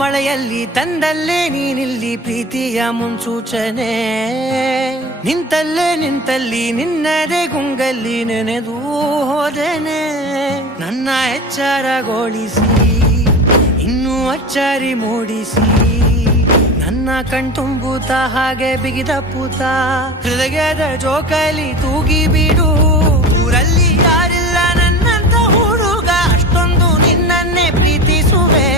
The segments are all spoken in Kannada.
ಮಳೆಯಲ್ಲಿ ತಂದಲ್ಲೇ ನೀನಿಲ್ಲಿ ಪ್ರೀತಿಯ ಮುನ್ಸೂಚನೆ. ನಿಂತಲ್ಲಿ ನಿನ್ನದೇ ಗುಂಗಲ್ಲಿ ನೆನೆದು ಹೋದೆನೆ. ನನ್ನ ಎಚ್ಚರಗೊಳಿಸಿ ಇನ್ನೂ ಅಚ್ಚರಿ ಮೂಡಿಸಿ ನನ್ನ ಕಣ್ತುಂಬುತ್ತ ಹಾಗೆ ಬಿಗಿದ ಪೂತ ಹೃದಯದ ಜೋಕಾಲಿ ತೂಗಿ ಬಿಡು. ಊರಲ್ಲಿ ಯಾರಿಲ್ಲ ನನ್ನಂತ ಹುಡುಗ, ಅಷ್ಟೊಂದು ನಿನ್ನನ್ನೇ ಪ್ರೀತಿಸುವೆ.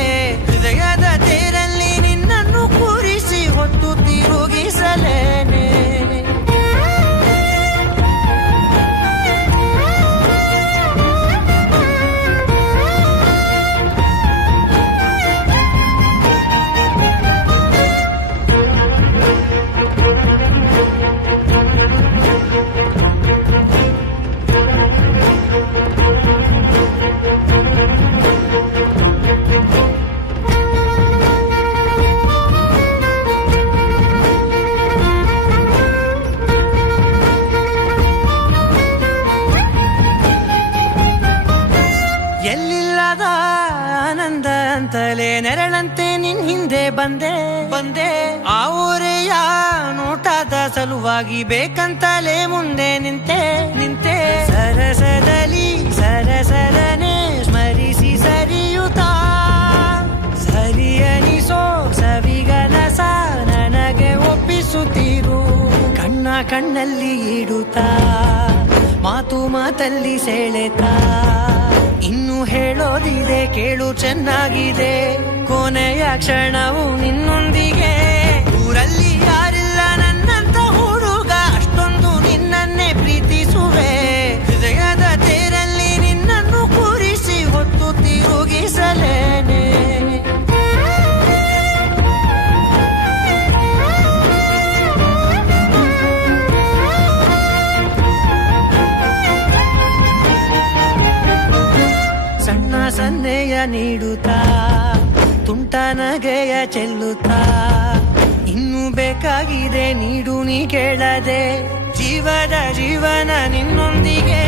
ಹೃದಯದ ತೇರಲ್ಲಿ ನಿನ್ನನ್ನು ಕೂರಿಸಿ ಹೊತ್ತು ತಿರುಗಿಸಲೇನೆ. ಎಲ್ಲಿಲ್ಲದ ಆನಂದ ಅಂತಲೇ ನೆರಳಂತೆ ನಿನ್ ಹಿಂದೆ ಬಂದೆ. ಆ ಊರೆಯ ನೋಟದ ಸಲುವಾಗಿ ಬೇಕಂತಲೇ ಮುಂದೆ ನಿಂತೆ. ಸರಸದನೆ ಸ್ಮರಿಸಿ ಸರಿಯುತ್ತಾ ಸರಿಯನಿಸೋ ಸವಿಗನಸ ನನಗೆ ಒಪ್ಪಿಸುತ್ತೀರು. ಕಣ್ಣಲ್ಲಿ ಇಡುತ್ತಾ ಮಾತಲ್ಲಿ ಸೆಳೆತಾ ಇನ್ನು ಹೇಳೋದಿದೆ ಕೇಳು ಚೆನ್ನಾಗಿದೆ. ಕೊನೆಯ ಕ್ಷಣವು ನಿನ್ನೊಂದಿಗೆ. ಊರಲ್ಲಿ ಯಾರಿಲ್ಲ ನನ್ನಂತ ಹುಡುಗ, ಅಷ್ಟೊಂದು ನಿನ್ನನ್ನೇ ಪ್ರೀತಿಸುವೆ. ಹೃದಯದ ತೇರಲ್ಲಿ ನಿನ್ನನ್ನು ಕೂರಿಸಿ ಹೊತ್ತು ತಿರುಗಿಸಲೇನೆ. ಸನ್ನೆಯ ನೀಡುತ್ತಾ ತುಂಟ ನಗೆಯ ಚೆಲ್ಲುತ್ತಾ ಇನ್ನೂ ಬೇಕಾಗಿದೆ ನೀಡು ನೀ ಕೇಳದೆ. ಜೀವನ ನಿನ್ನೊಂದಿಗೆ.